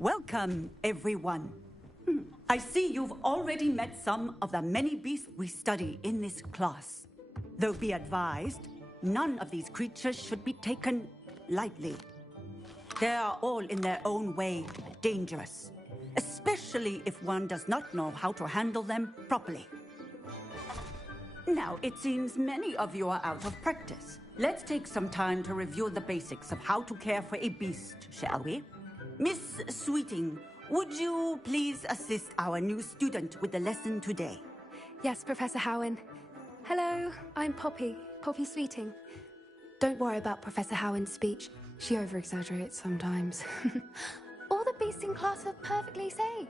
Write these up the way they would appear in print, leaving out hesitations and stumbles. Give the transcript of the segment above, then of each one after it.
Welcome, everyone. I see you've already met some of the many beasts we study in this class. Though be advised, none of these creatures should be taken lightly. They are all in their own way dangerous, especially if one does not know how to handle them properly. Now, it seems many of you are out of practice. Let's take some time to review the basics of how to care for a beast, shall we? Miss Sweeting, would you please assist our new student with the lesson today? Yes, Professor Howen. Hello, I'm Poppy Sweeting. Don't worry about Professor Howen's speech. She over-exaggerates sometimes. All the beasts in class are perfectly safe.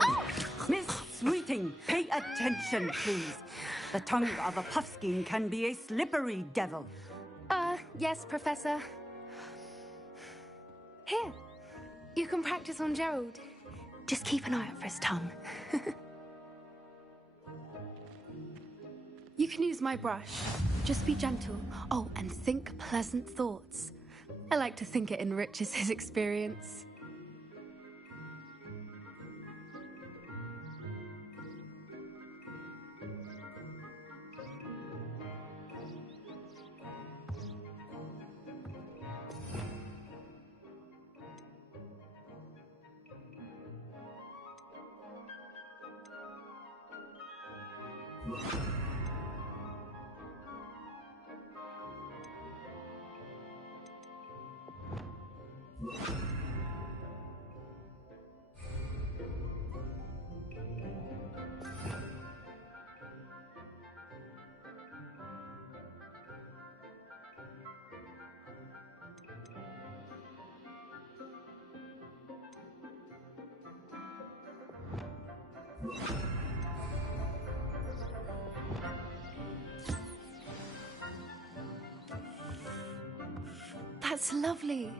Oh! Miss Sweeting, pay attention, please. The tongue of a puffskein can be a slippery devil. Yes, Professor. Here, you can practice on Gerald. Just keep an eye out for his tongue. You can use my brush. Just be gentle. Oh, and think pleasant thoughts. I like to think it enriches his experience. That's lovely.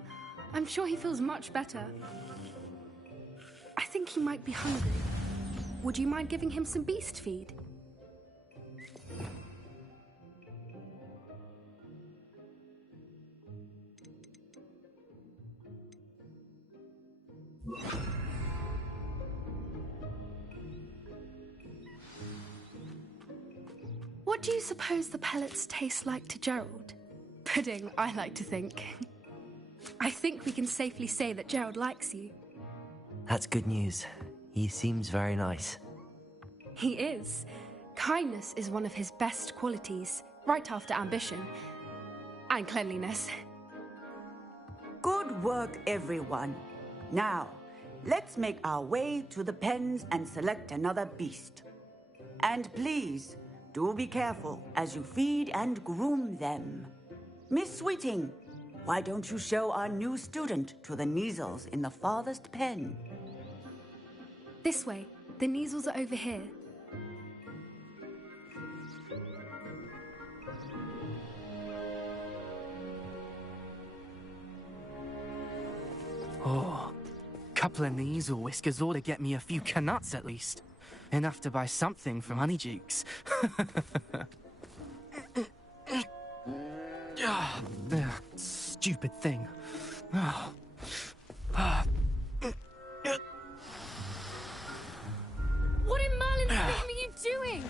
I'm sure he feels much better. I think he might be hungry. Would you mind giving him some beast feed? What do you suppose the pellets taste like to Gerald? Pudding, I like to think. I think we can safely say that Gerald likes you. That's good news. He seems very nice. He is. Kindness is one of his best qualities, right after ambition. And cleanliness. Good work, everyone. Now, let's make our way to the pens and select another beast. And please, do be careful as you feed and groom them. Miss Sweeting, why don't you show our new student to the Neasels in the farthest pen? This way. The Neasels are over here. Oh, couple of Neasel whiskers ought to get me a few canuts at least. Enough to buy something from Honeydukes. Stupid thing. What in Merlin's name are you doing?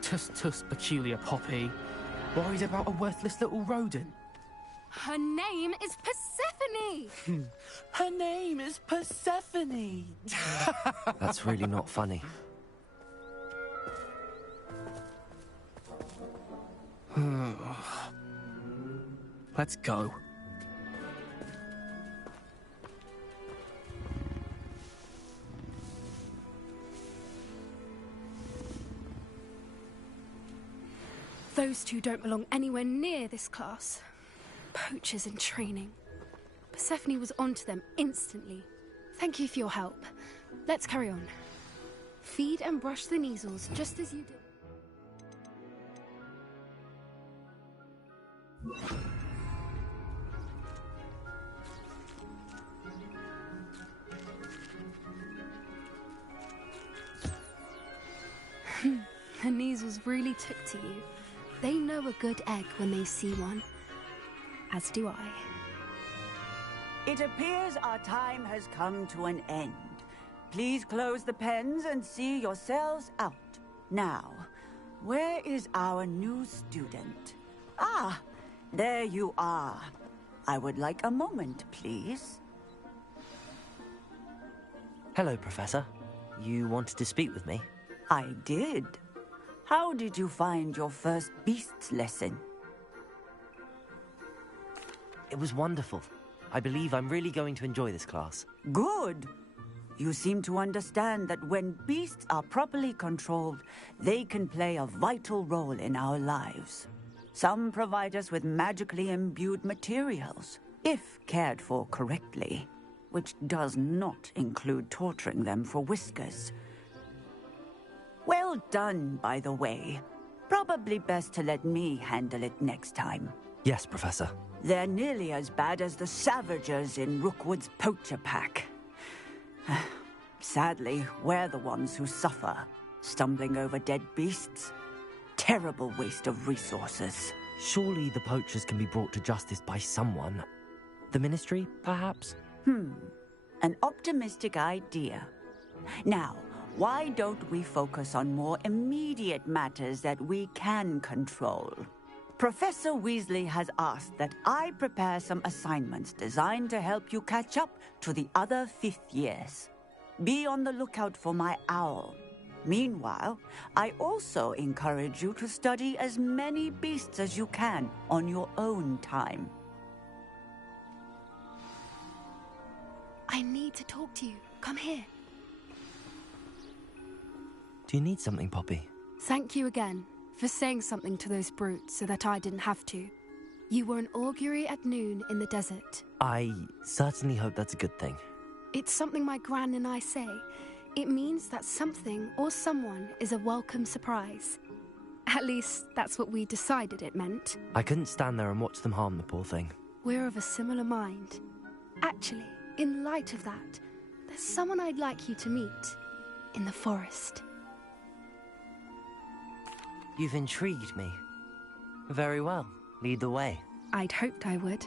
Tuss, peculiar Poppy. Worried about a worthless little rodent? Her name is Persephone! Her name is Persephone! That's really not funny. Let's go. Those two don't belong anywhere near this class. Poachers in training. Persephone was onto them instantly. Thank you for your help. Let's carry on. Feed and brush the Neasels just as you do. The Neasels really took to you. They know a good egg when they see one. As do I. It appears our time has come to an end. Please close the pens and see yourselves out. Now, where is our new student? Ah, there you are. I would like a moment, please. Hello, Professor. You wanted to speak with me? I did. How did you find your first beasts lesson? It was wonderful. I believe I'm really going to enjoy this class. Good. You seem to understand that when beasts are properly controlled, they can play a vital role in our lives. Some provide us with magically imbued materials, if cared for correctly, which does not include torturing them for whiskers. Well done, by the way. Probably best to let me handle it next time. Yes, Professor. They're nearly as bad as the Savagers in Rookwood's poacher pack. Sadly, we're the ones who suffer, stumbling over dead beasts. Terrible waste of resources. Surely the poachers can be brought to justice by someone. The Ministry, perhaps? An optimistic idea. Now, why don't we focus on more immediate matters that we can control? Professor Weasley has asked that I prepare some assignments designed to help you catch up to the other fifth years. Be on the lookout for my owl. Meanwhile, I also encourage you to study as many beasts as you can on your own time. I need to talk to you. Come here. Do you need something, Poppy? Thank you again for saying something to those brutes so that I didn't have to. You were an augury at noon in the desert. I certainly hope that's a good thing. It's something my gran and I say. It means that something or someone is a welcome surprise. At least, that's what we decided it meant. I couldn't stand there and watch them harm the poor thing. We're of a similar mind. Actually, in light of that, there's someone I'd like you to meet in the forest. You've intrigued me. Very well. Lead the way. I'd hoped I would.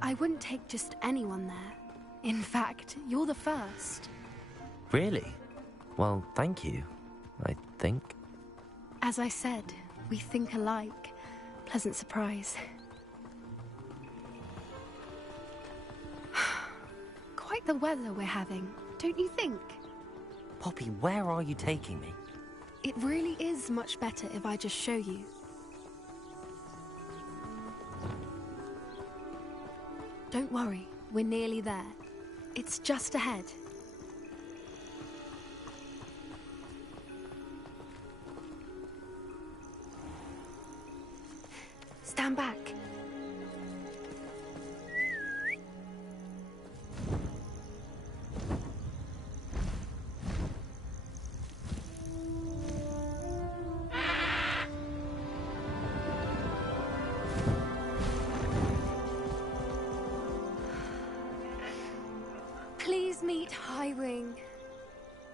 I wouldn't take just anyone there. In fact, you're the first. Really? Well, thank you, I think. As I said, we think alike. Pleasant surprise. Quite the weather we're having, don't you think? Poppy, where are you taking me? It really is much better if I just show you. Don't worry, we're nearly there. It's just ahead. Stand back. Please meet Highwing.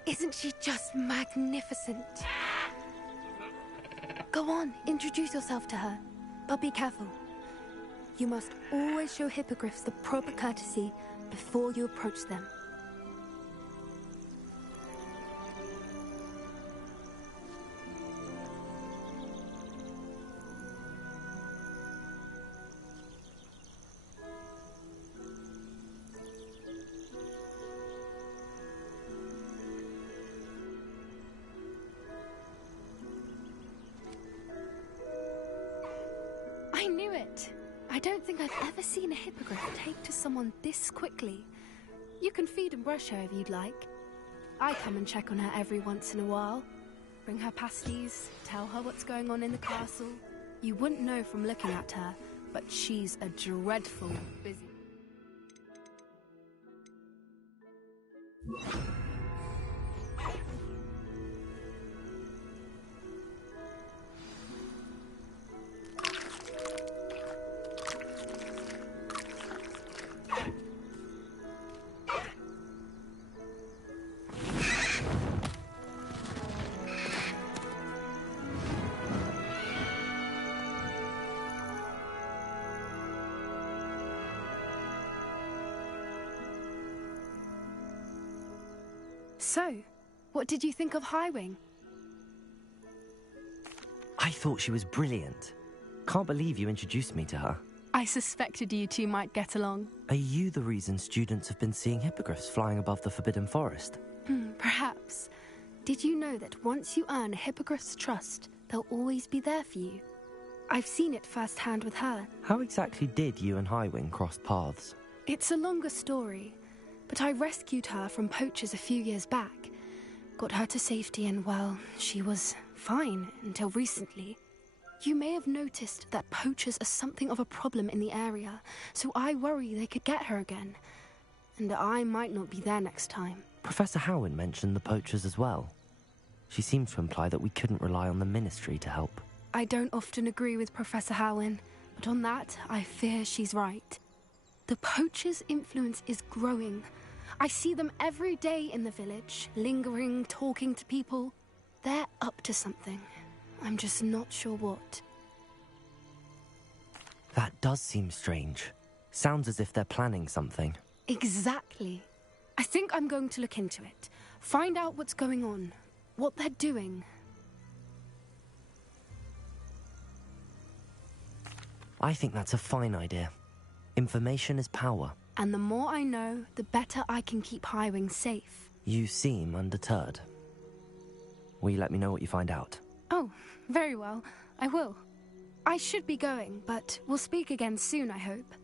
Isn't she just magnificent? Go on, introduce yourself to her. But be careful. You must always show hippogriffs the proper courtesy before you approach them. I knew it. I don't think I've ever seen a hippogriff take to someone this quickly. You can feed and brush her if you'd like. I come and check on her every once in a while. Bring her pasties, tell her what's going on in the castle. You wouldn't know from looking at her, but she's a dreadful busy. So, what did you think of Highwing? I thought she was brilliant. Can't believe you introduced me to her. I suspected you two might get along. Are you the reason students have been seeing hippogriffs flying above the Forbidden Forest? Perhaps. Did you know that once you earn a hippogriff's trust, they'll always be there for you? I've seen it firsthand with her. How exactly did you and Highwing cross paths? It's a longer story, but I rescued her from poachers a few years back. Got her to safety and, well, she was fine until recently. You may have noticed that poachers are something of a problem in the area, so I worry they could get her again. And I might not be there next time. Professor Howin mentioned the poachers as well. She seemed to imply that we couldn't rely on the Ministry to help. I don't often agree with Professor Howin, but on that, I fear she's right. The poachers' influence is growing. I see them every day in the village, lingering, talking to people. They're up to something. I'm just not sure what. That does seem strange. Sounds as if they're planning something. Exactly. I think I'm going to look into it. Find out what's going on. What they're doing. I think that's a fine idea. Information is power. And the more I know, the better I can keep Highwing safe. You seem undeterred. Will you let me know what you find out? Oh, very well. I will. I should be going, but we'll speak again soon, I hope.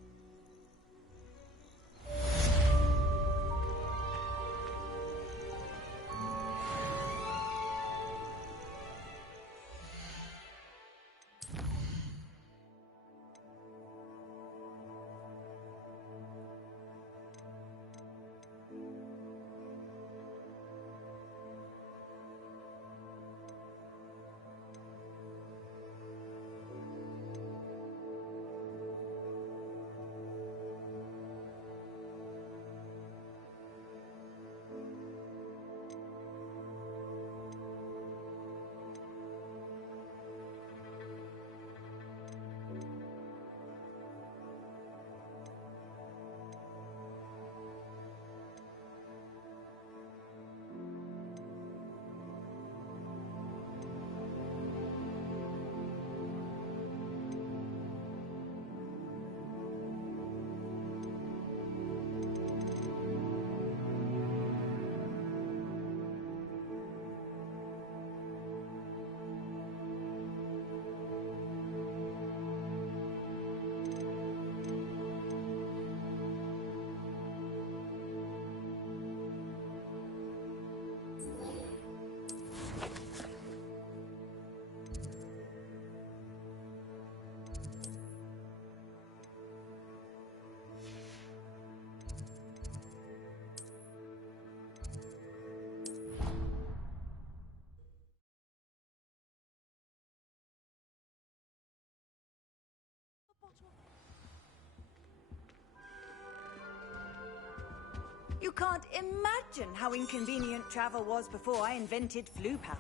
You can't imagine how inconvenient travel was before I invented flu power.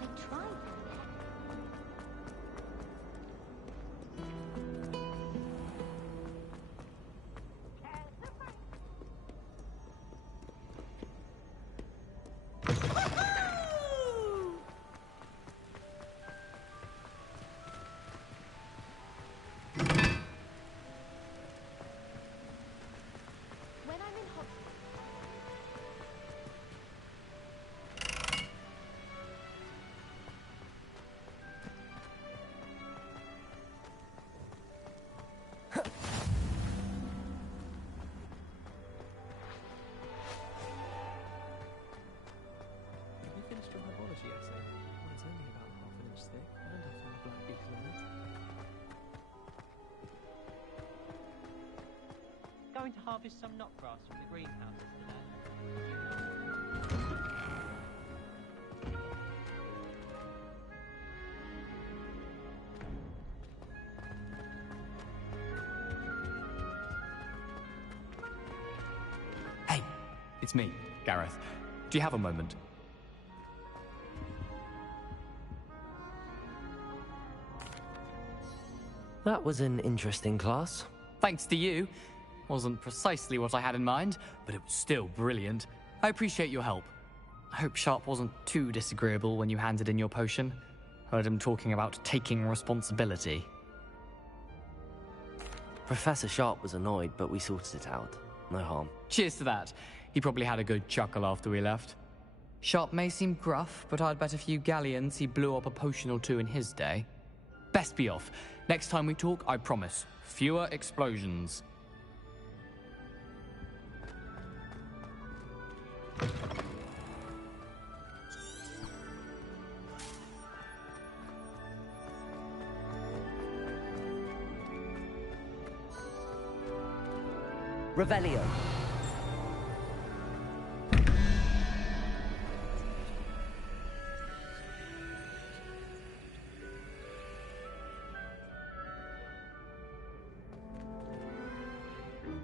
I tried. When I'm in Hogwarts. Have you finished your herbology essay? Well, it's only about half an inch thick and a few black beetles on it. Going to harvest some knotgrass from the greenhouses today. Hey, it's me, Gareth. Do you have a moment? That was an interesting class. Thanks to you. Wasn't precisely what I had in mind, but it was still brilliant. I appreciate your help. I hope Sharp wasn't too disagreeable when you handed in your potion. Heard him talking about taking responsibility. Professor Sharp was annoyed, but we sorted it out. No harm. Cheers to that. He probably had a good chuckle after we left. Sharp may seem gruff, but I'd bet a few galleons he blew up a potion or two in his day. Best be off. Next time we talk, I promise, fewer explosions. Revelio.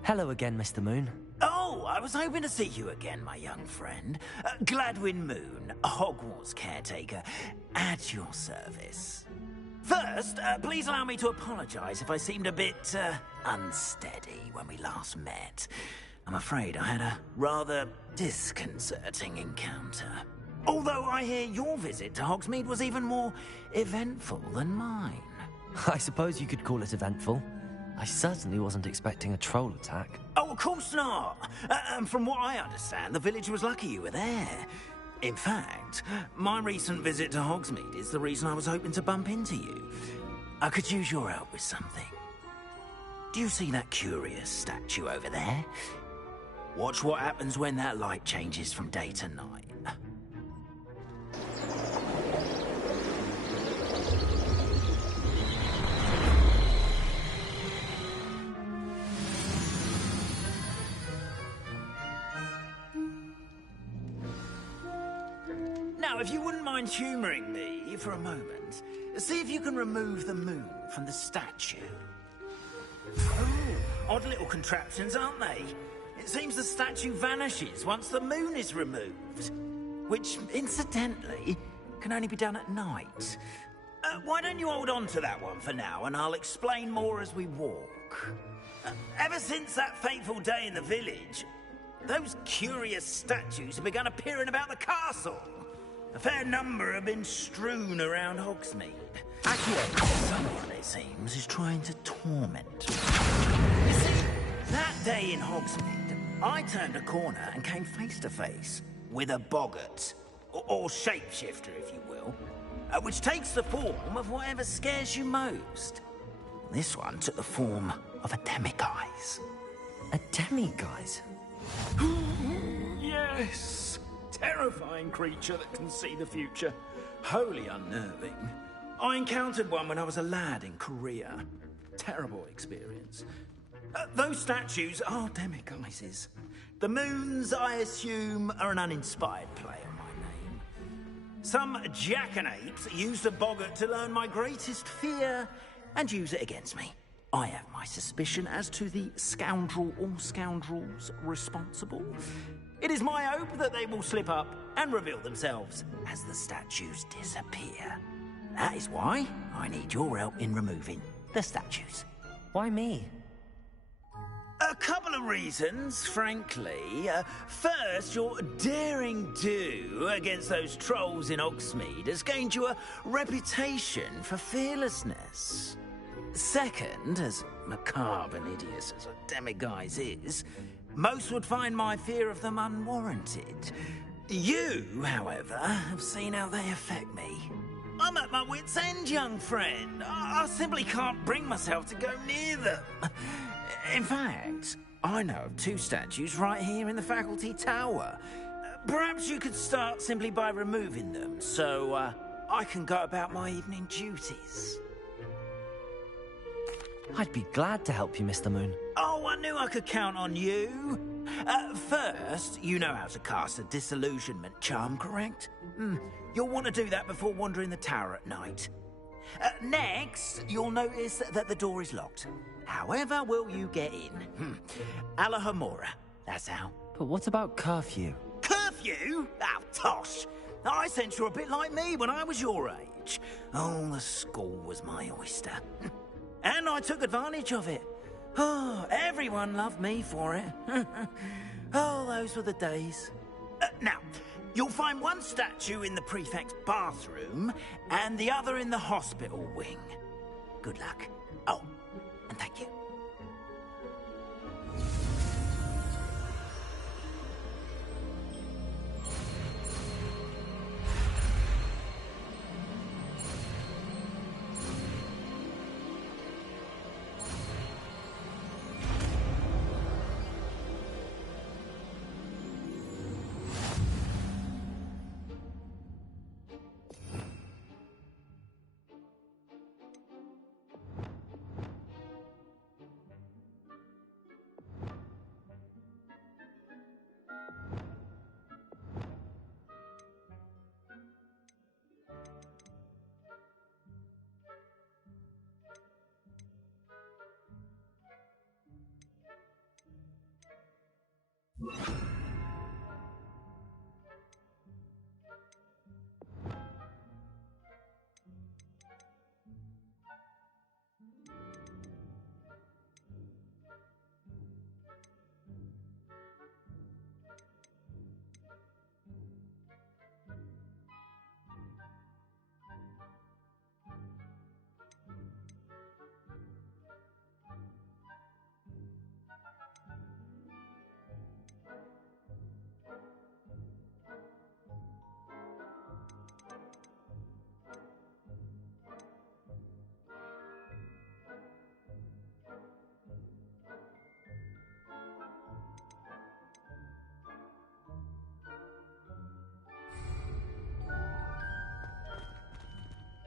Hello again, Mr. Moon. Oh, I was hoping to see you again, my young friend. Gladwin Moon, Hogwarts caretaker, at your service. First, please allow me to apologise if I seemed a bit, unsteady when we last met. I'm afraid I had a rather disconcerting encounter. Although I hear your visit to Hogsmeade was even more eventful than mine. I suppose you could call it eventful. I certainly wasn't expecting a troll attack. Oh, of course not. And from what I understand, the village was lucky you were there. In fact, my recent visit to Hogsmeade is the reason I was hoping to bump into you. I could use your help with something. Do you see that curious statue over there? Watch what happens when that light changes from day to night. Now, if you wouldn't mind humouring me for a moment, see if you can remove the moon from the statue. Oh, odd little contraptions, aren't they? It seems the statue vanishes once the moon is removed. Which, incidentally, can only be done at night. Why don't you hold on to that one for now, and I'll explain more as we walk. Ever since that fateful day in the village, those curious statues have begun appearing about the castle. A fair number have been strewn around Hogsmeade. Someone, it seems, is trying to torment me. You see, that day in Hogsmeade, I turned a corner and came face to face with a boggart, or shapeshifter, if you will, which takes the form of whatever scares you most. This one took the form of a demiguise. A demiguise? Yes. Terrifying creature that can see the future. Wholly unnerving. I encountered one when I was a lad in Korea. Terrible experience. Those statues are demiguises. The moons, I assume, are an uninspired play on my name. Some jackanapes used a boggart to learn my greatest fear and use it against me. I have my suspicion as to the scoundrel or scoundrels responsible. It is my hope that they will slip up and reveal themselves as the statues disappear. That is why I need your help in removing the statues. Why me? A couple of reasons, frankly. First, your daring do against those trolls in Hogsmeade has gained you a reputation for fearlessness. Second, as macabre and hideous as a demiguise is, most would find my fear of them unwarranted. You, however, have seen how they affect me. I'm at my wit's end, young friend. I simply can't bring myself to go near them. In fact, I know of two statues right here in the faculty tower. Perhaps you could start simply by removing them, so I can go about my evening duties. I'd be glad to help you, Mr. Moon. Oh, I knew I could count on you. First, you know how to cast a disillusionment charm, correct? You'll want to do that before wandering the tower at night. Next, you'll notice that the door is locked. However will you get in? Alahomora, that's how. But what about curfew? Curfew? Oh, tosh. I sense you're a bit like me when I was your age. Oh, the school was my oyster. And I took advantage of it. Oh, everyone loved me for it. Oh, those were the days. Now, you'll find one statue in the prefect's bathroom and the other in the hospital wing. Good luck. Oh, and thank you.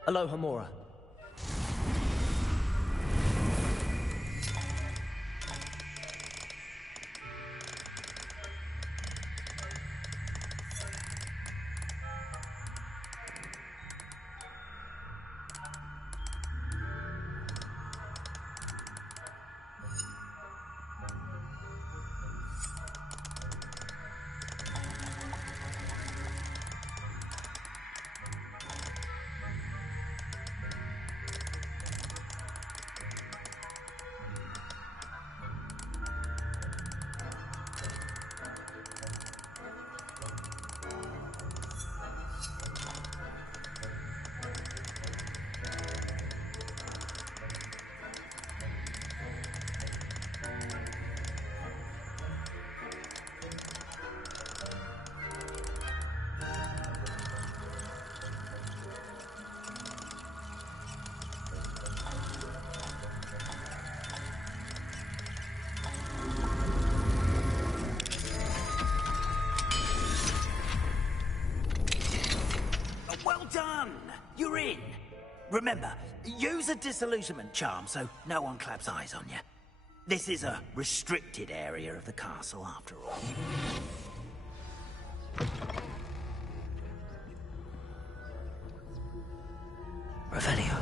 Aloha, Mora. Well done! You're in. Remember, use a disillusionment charm so no one claps eyes on you. This is a restricted area of the castle, after all. Revelio.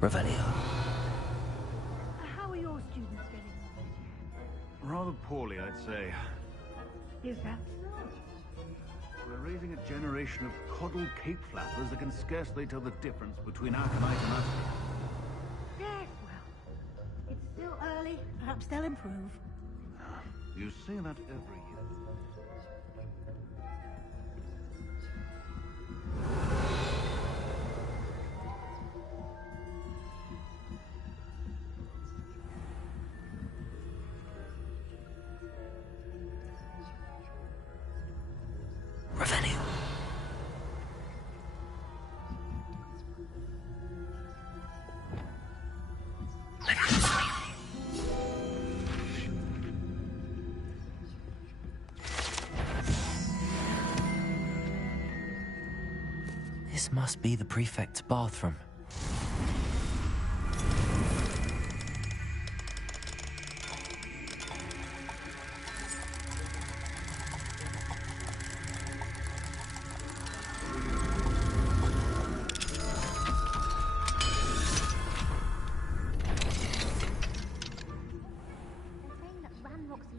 Revelio. How are your students getting on? Rather poorly, I'd say. Is that so? We're raising a generation of coddled cape flappers that can scarcely tell the difference between Arcanite and Astra. Yes, well, it's still early. Perhaps they'll improve. You say that every year. Revelio. This must be the prefect's bathroom.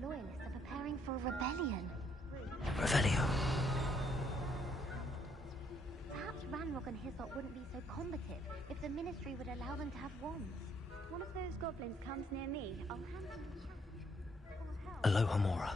Loyalists are preparing for a rebellion. Revelio. Perhaps Ranrock and Hyssop wouldn't be so combative if the Ministry would allow them to have wands. One of those goblins comes near me, I'll hand them a chat. Aloha Mora.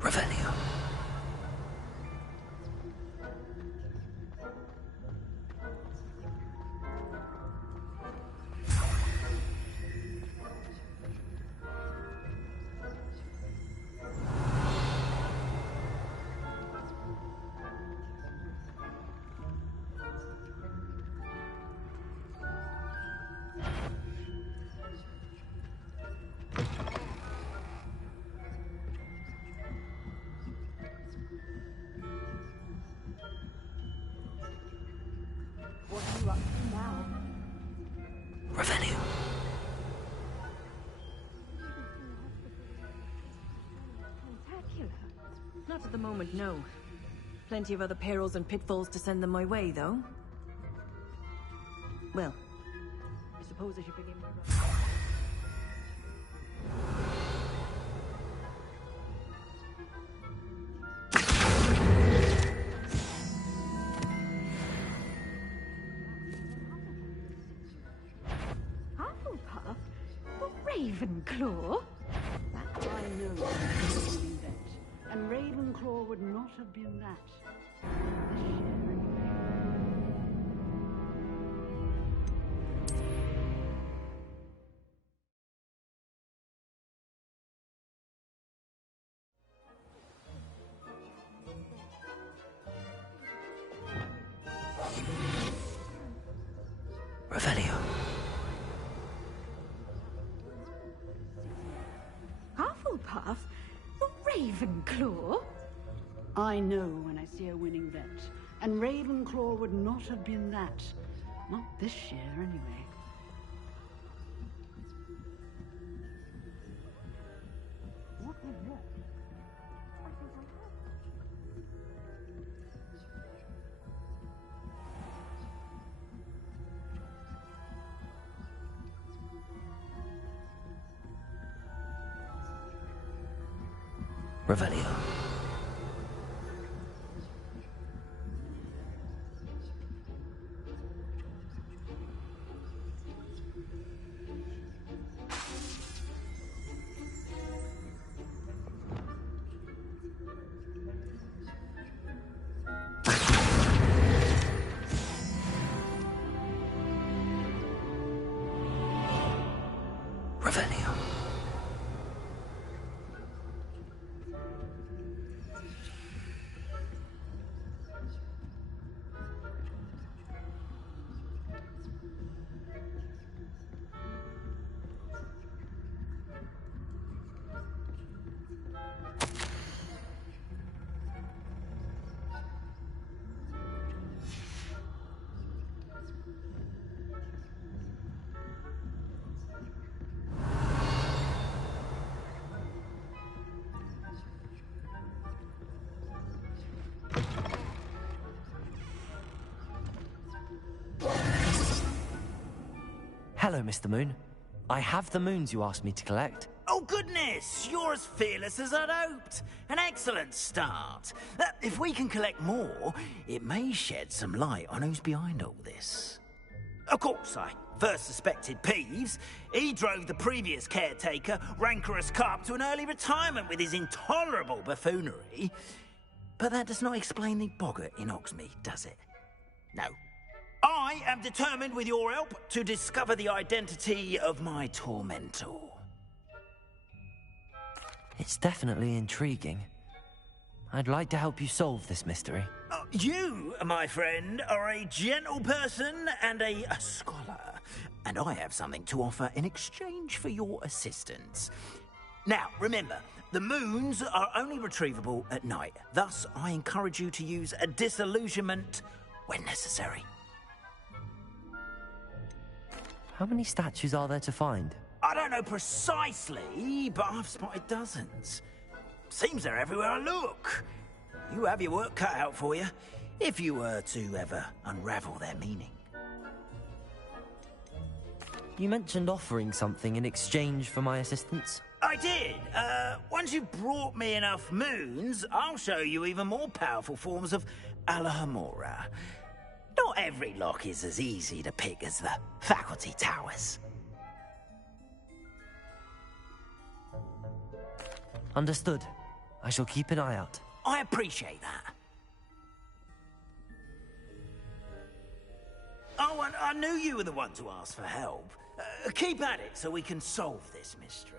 Revelio. What are you up to now? Revelio. Spectacular. Not at the moment, no. Plenty of other perils and pitfalls to send them my way, though. Well, I suppose I should begin my run. Hufflepuff? Ravenclaw? That I know is doing that. And Ravenclaw would not have been that. This year, anyway. Revelio. Hufflepuff? Ravenclaw? I know when I see a winning vet. And Ravenclaw would not have been that. Not this year, anyway. What was that? Revelio. Revelio. Hello, Mr. Moon. I have the moons you asked me to collect. Oh, goodness! You're as fearless as I'd hoped. An excellent start. If we can collect more, it may shed some light on who's behind all this. Of course, I first suspected Peeves. He drove the previous caretaker, Rancorous Carp, to an early retirement with his intolerable buffoonery. But that does not explain the boggart in Oxmead, does it? No. I am determined, with your help, to discover the identity of my tormentor. It's definitely intriguing. I'd like to help you solve this mystery. You, my friend, are a gentle person and a scholar, and I have something to offer in exchange for your assistance. Now, remember, the moons are only retrievable at night. Thus, I encourage you to use a disillusionment when necessary. How many statues are there to find? I don't know precisely, but I've spotted dozens. Seems they're everywhere I look. You have your work cut out for you, if you were to ever unravel their meaning. You mentioned offering something in exchange for my assistance? I did. Once you've brought me enough moons, I'll show you even more powerful forms of Alohomora. Not every lock is as easy to pick as the faculty towers. Understood. I shall keep an eye out. I appreciate that. Oh, and I knew you were the one to ask for help. Keep at it so we can solve this mystery.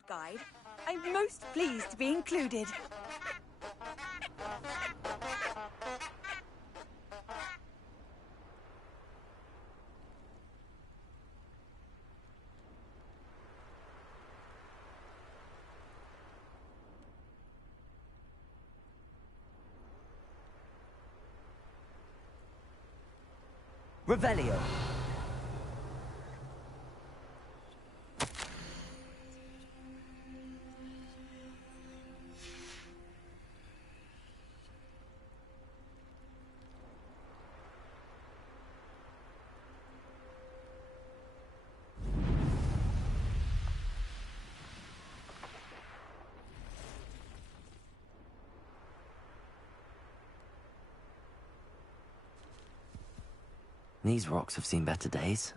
field guide. I'm most pleased to be included. Revelio. These rocks have seen better days.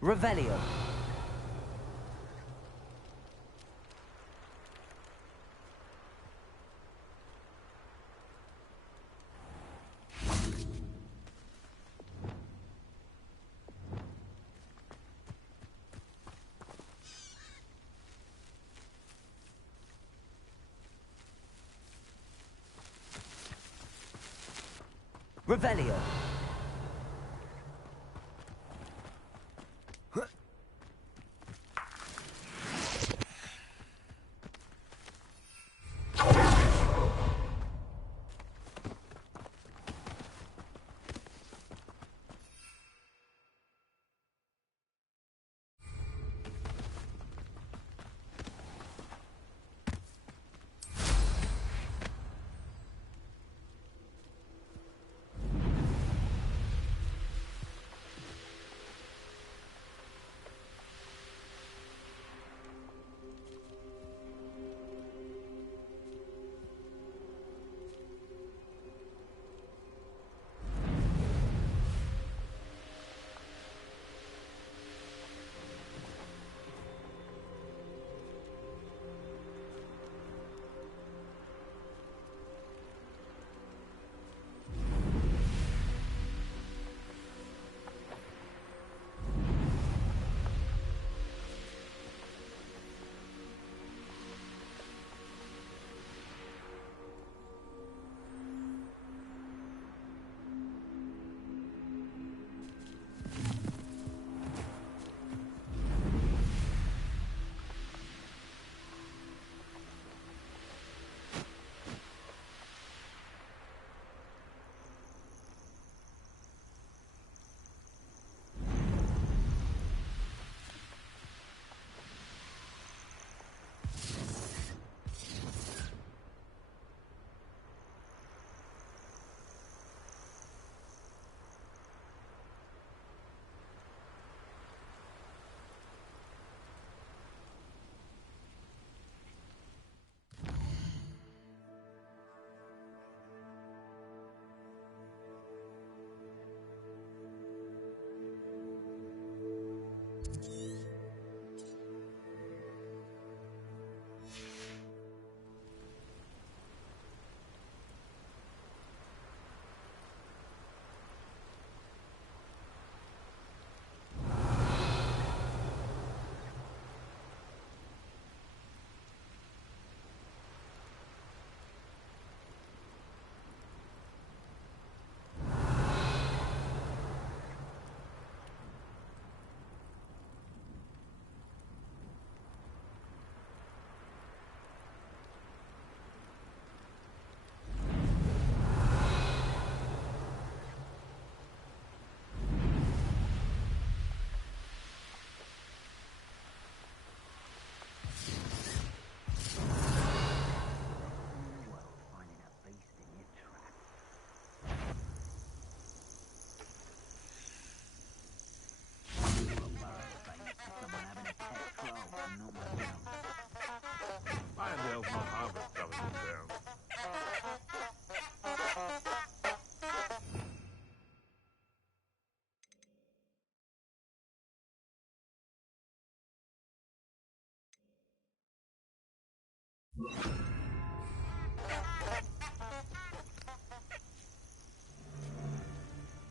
Revelio. Revelio.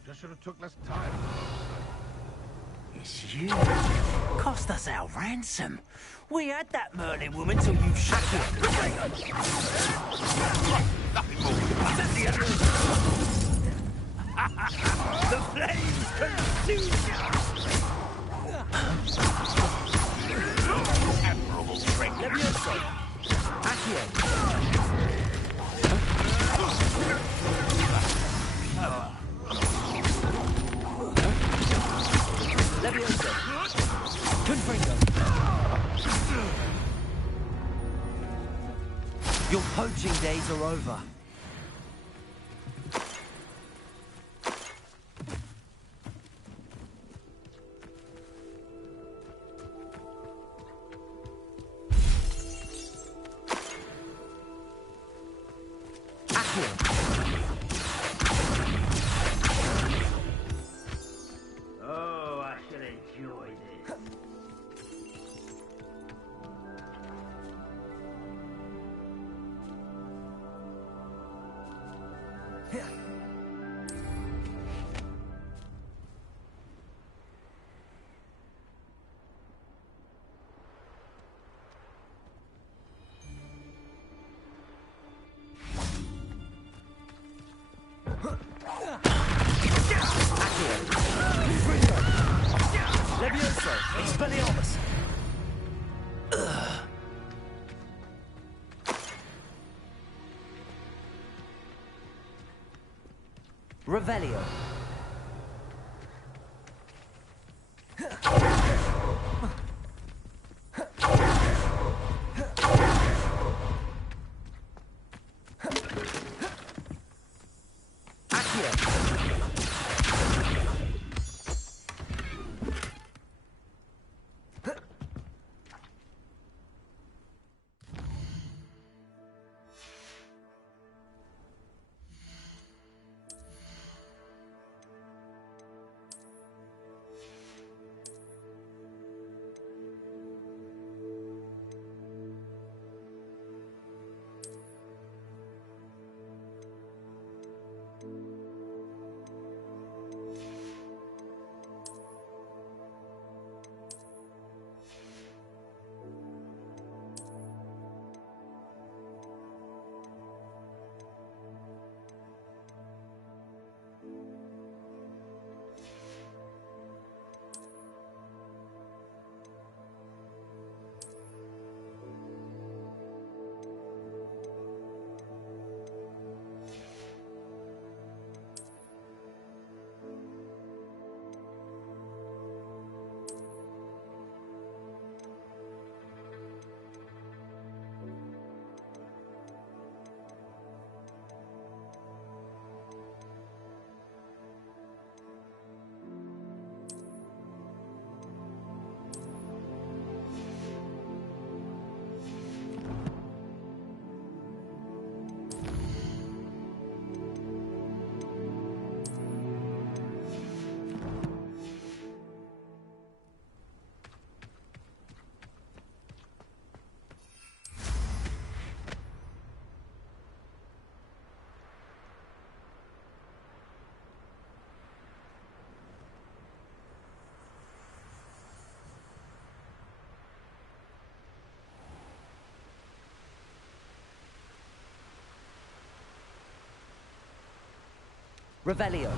Just should have took less time. It's you. Cost us our ransom. We had that Merlin woman till you shut her. Nothing more. The flames consume Admirable strength. Levioso. Levioso. Confringo. Your poaching days are over. Oh, I should enjoy this. Levioso, Expelliarmus. Revelio. Revelio.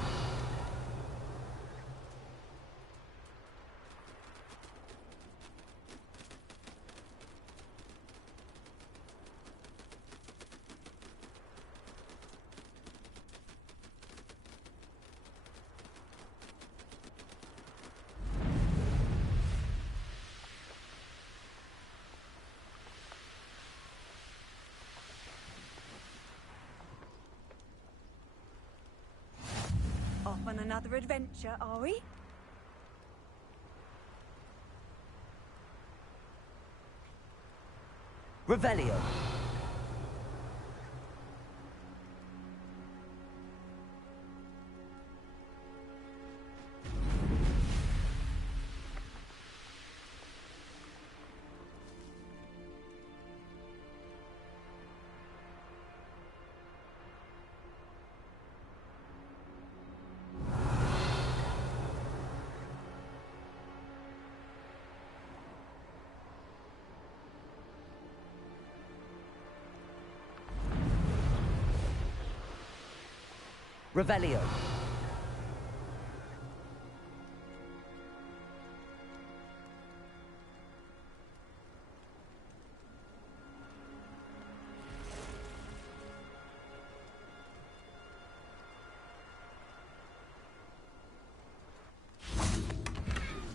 Off on another adventure, are we? Revelio. Revelio.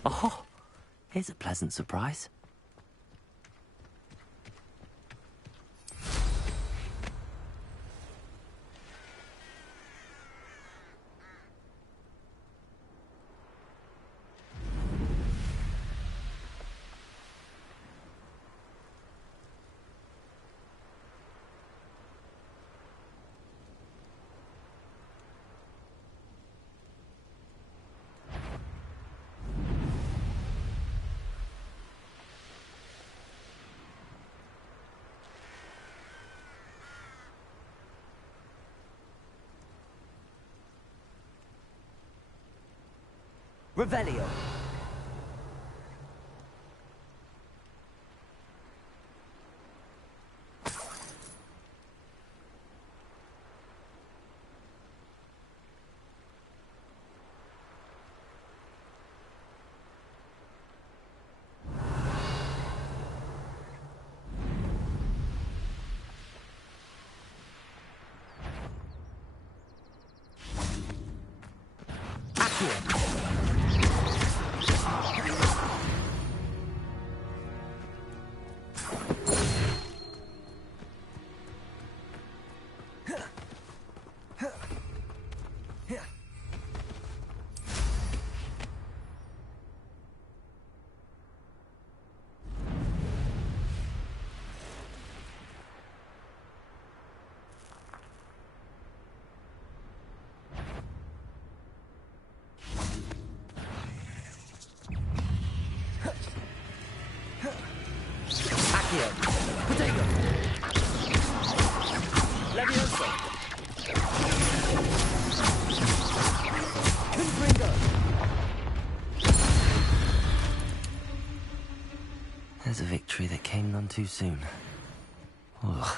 Oh, here's a pleasant surprise. Revelio. Accio. Potato. Levioso. Confringo. There's a victory that came none too soon. Ugh.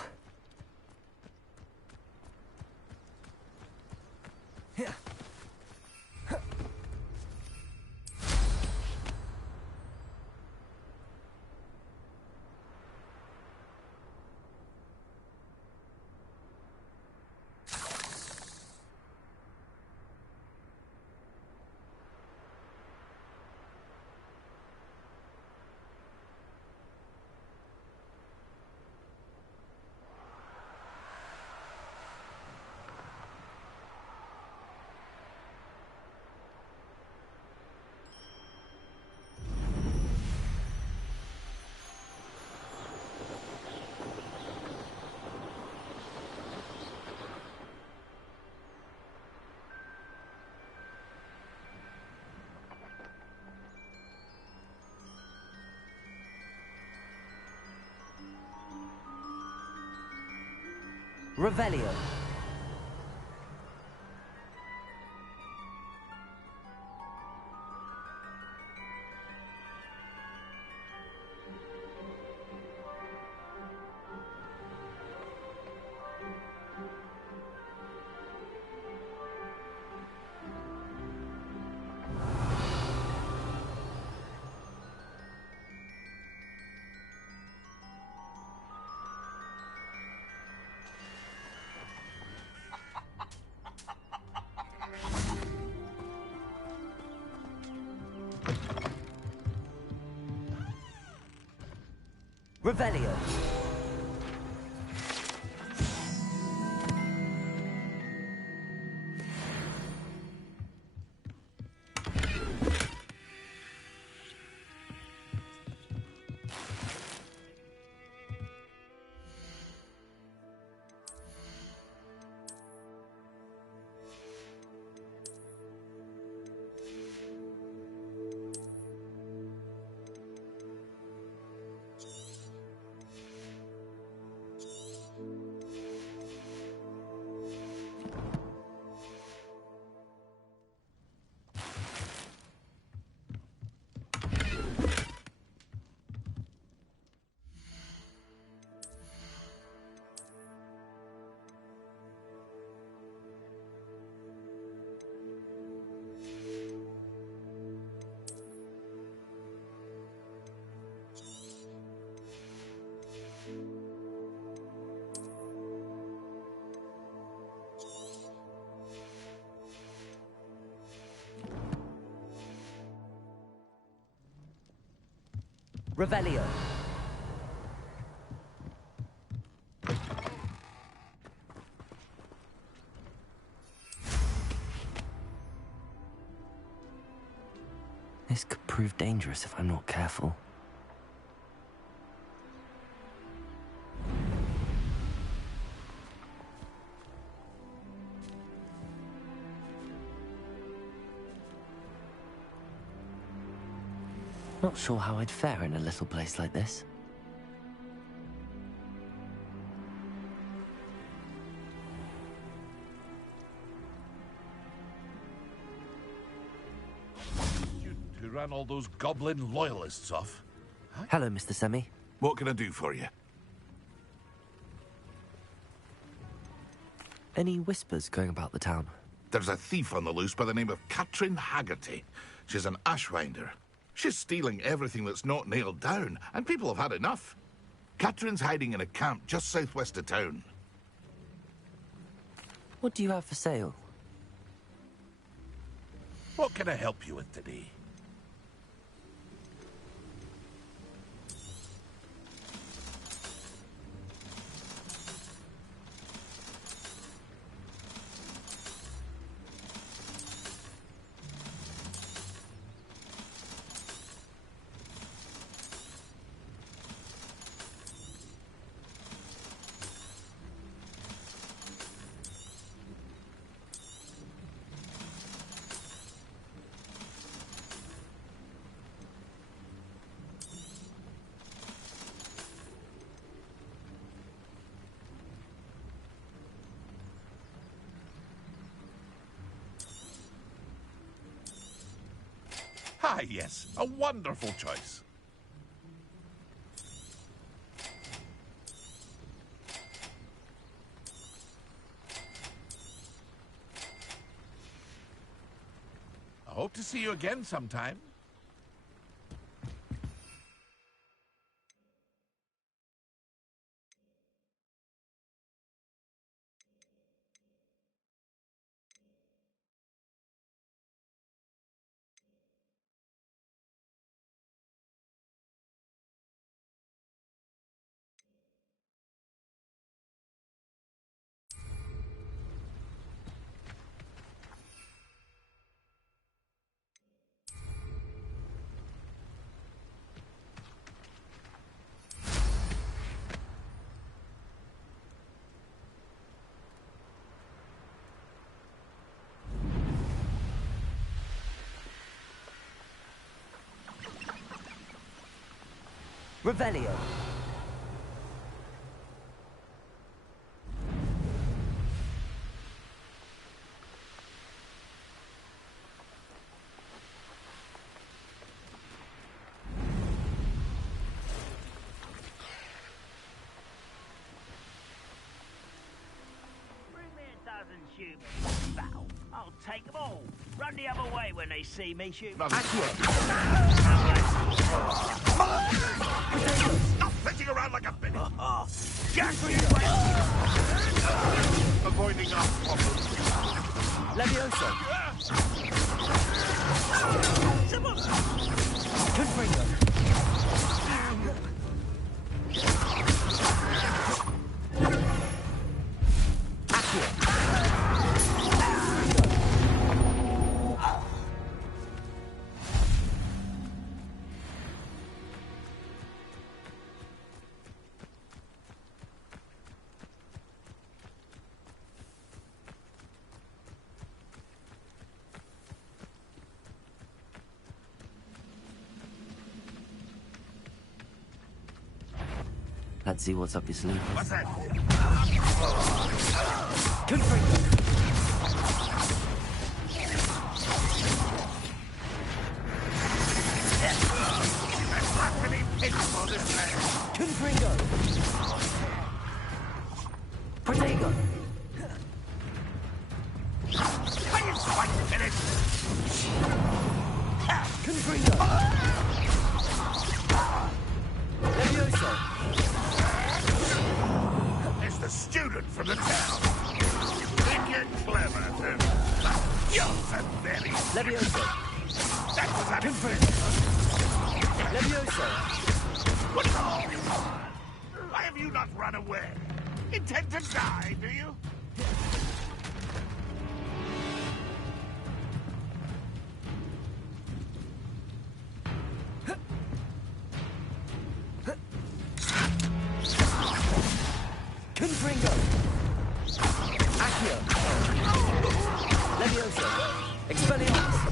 Revelio. Revelio. Revelio. This could prove dangerous if I'm not careful. Not sure how I'd fare in a little place like this. Who ran all those goblin loyalists off? Huh? Hello, Mr. Semi. What can I do for you? Any whispers going about the town? There's a thief on the loose by the name of Katrin Haggerty. She's an ashwinder. She's stealing everything that's not nailed down, and people have had enough. Katrin's hiding in a camp just southwest of town. What do you have for sale? What can I help you with today? Ah, yes. A wonderful choice. I hope to see you again sometime. Revelio. Bring me a dozen humans. Battle. I'll take them all. Run the other way when they see me shoot. Stop flitting around like a bitch. Avoiding our problems. Levioso. Confringo. Let's see what's up your sleeve. What's that? Confringo. Confringo. Protego. Confringo. Levioso. It's the student from the town. Think you're clever, too. You're so very... Levioso. That was a... Confringo. Levioso. Why have you not run away? Intend to die, do you? Confringo! Accio! Levioso! Expelliarmus!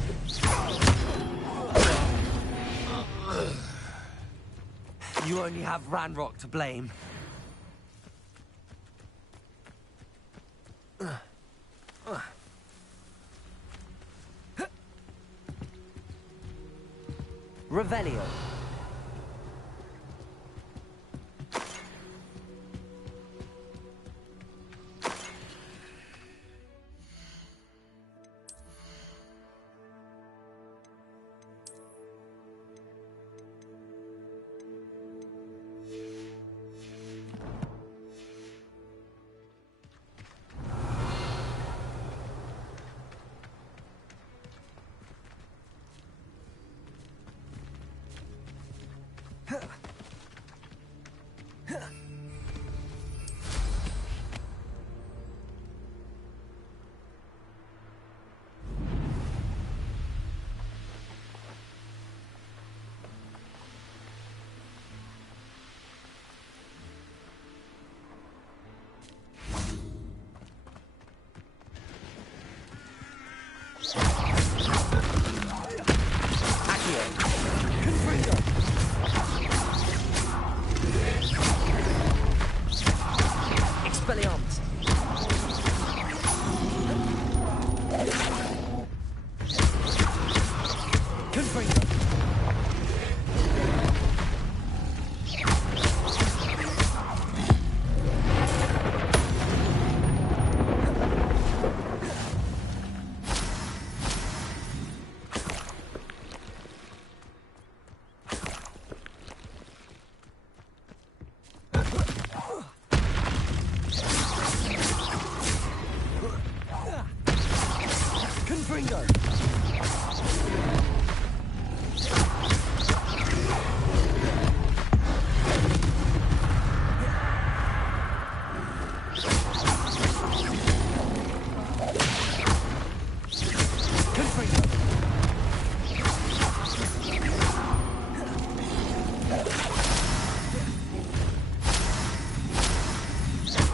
You only have Ranrock to blame. Revelio. Expelliarmus. Confringo. Confringo.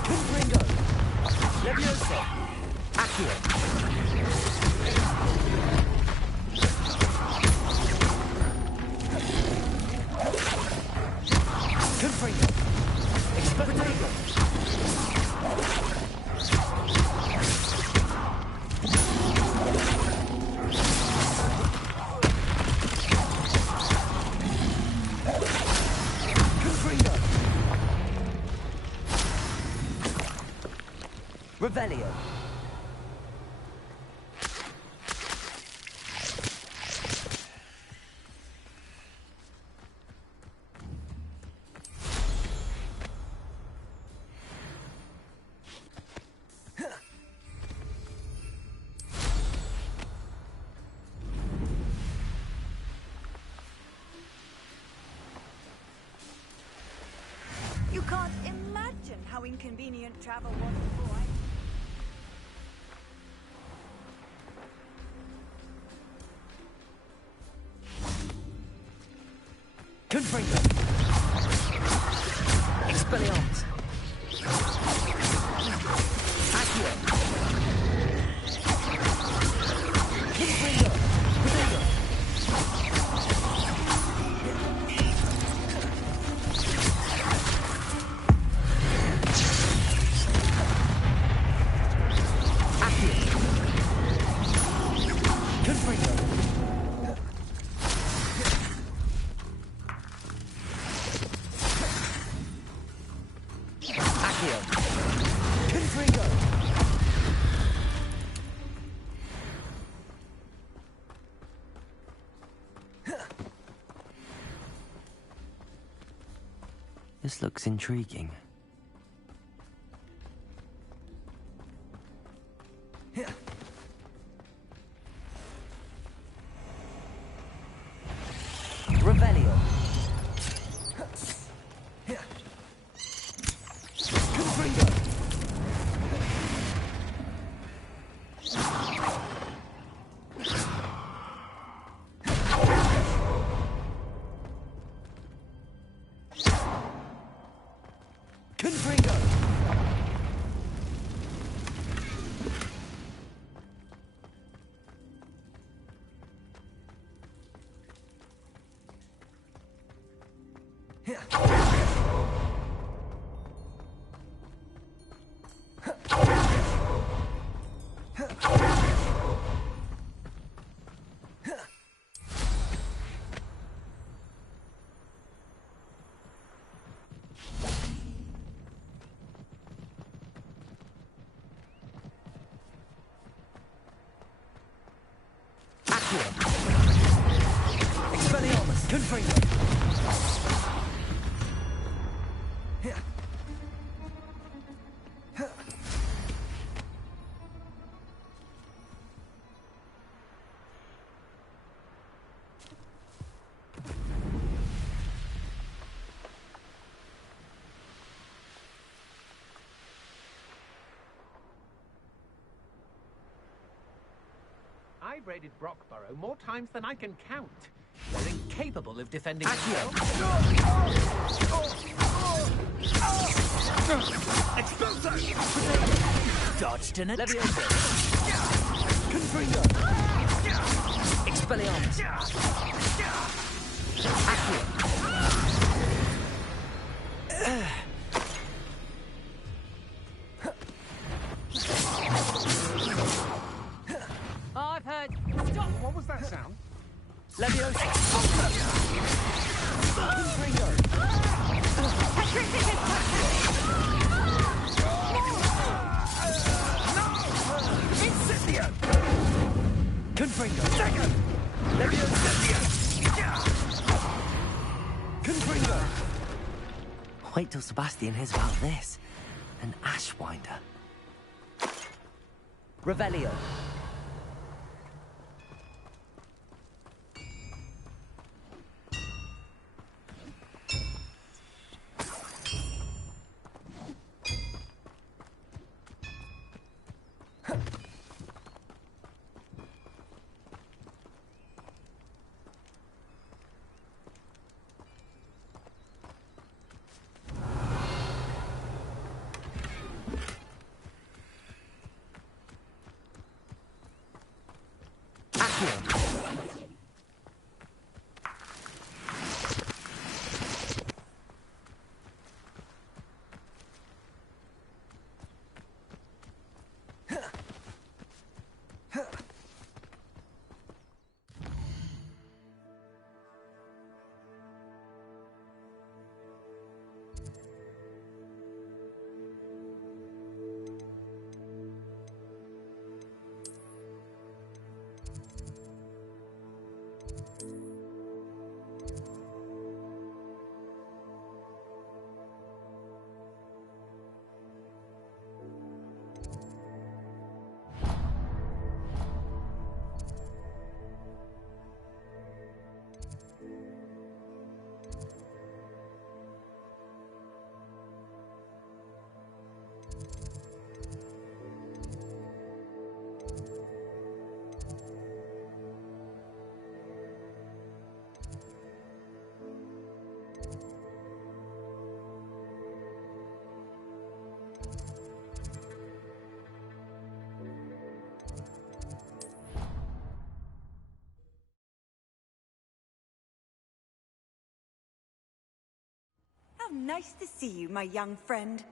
Confringo. Levioso. Accio. Confringo. Expelliarmus. Confringo. Revelio. You can't imagine how inconvenient travel was before I... Confringo. Expelliarmus. Accio. Confringo. Confringo. Confringo. Accio. Confringo. This looks intriguing. Revelio. Expelliarmus, Confringo. I've raided Brockborough more times than I can count. They're incapable of defending themselves. Expulso! Dodged in it. Leviosa. Confringo. Expelliarmus. I've heard... Stop! What was that sound? Leviosa. Confringo. Incendio. Confringo. Second. Leviosa. Confringo. Wait till Sebastian hears about this. An Ashwinder. Revelio. How nice to see you, my young friend.